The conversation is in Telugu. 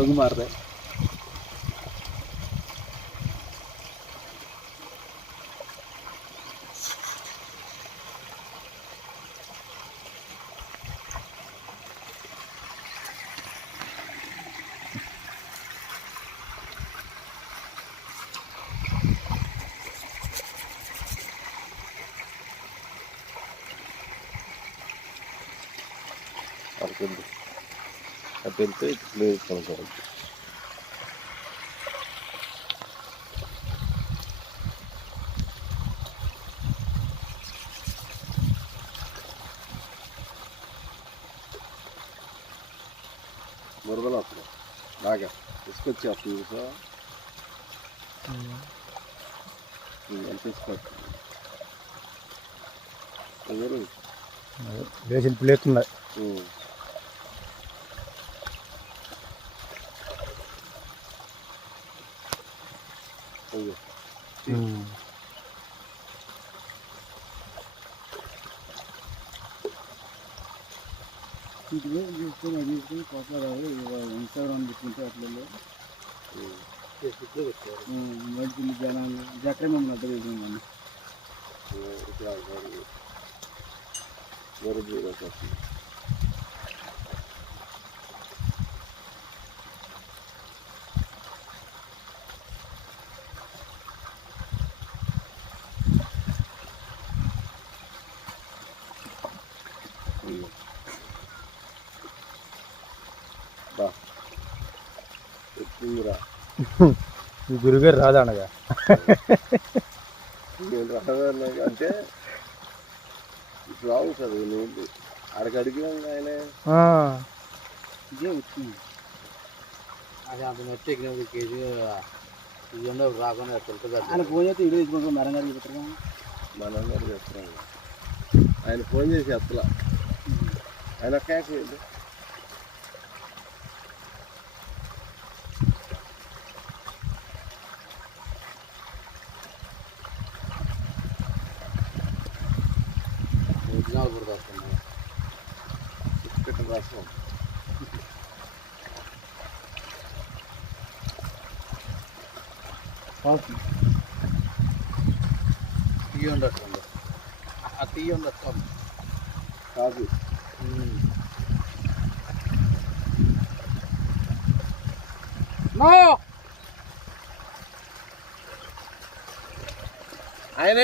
రంగు మారుతాయి. అడుగుతుంది అటు వెళ్తే ఇట్లా కొనుక్కోవాలి. బురదలో వస్తుంది బాగా తీసుకొచ్చి వస్తుంది సార్. ఎంత తీసుకొచ్చింది వేసిన ప్లేట్ ఉన్నాయి. తీసుకొని కొట్లాడాలి. ఇన్స్టాగ్రామ్ పెట్టుకుంటే అట్లా నడుచుకుంది జనాలు జక్కడే మమ్మల్ని అడ్డ వేసాను. గురుగారు రాదనగా అంటే రావు సార్ నీళ్ళు అడిగడిగి ఆయన ఇదే వచ్చింది. అది అంత వచ్చి కేజీ ఇవన్నీ రాకుండా ఆయన ఫోన్ చేస్తే ఇల్లు తీసుకుంటాం. మరంగారు చెప్తారు మనంగారు చెప్తారు. ఆయన ఫోన్ చేసి అసలు ఆయన క్యాష్ రాష్ట్రం తీయండి అట్లా ఆ తీయండి అట్లా కాదు. ఆయన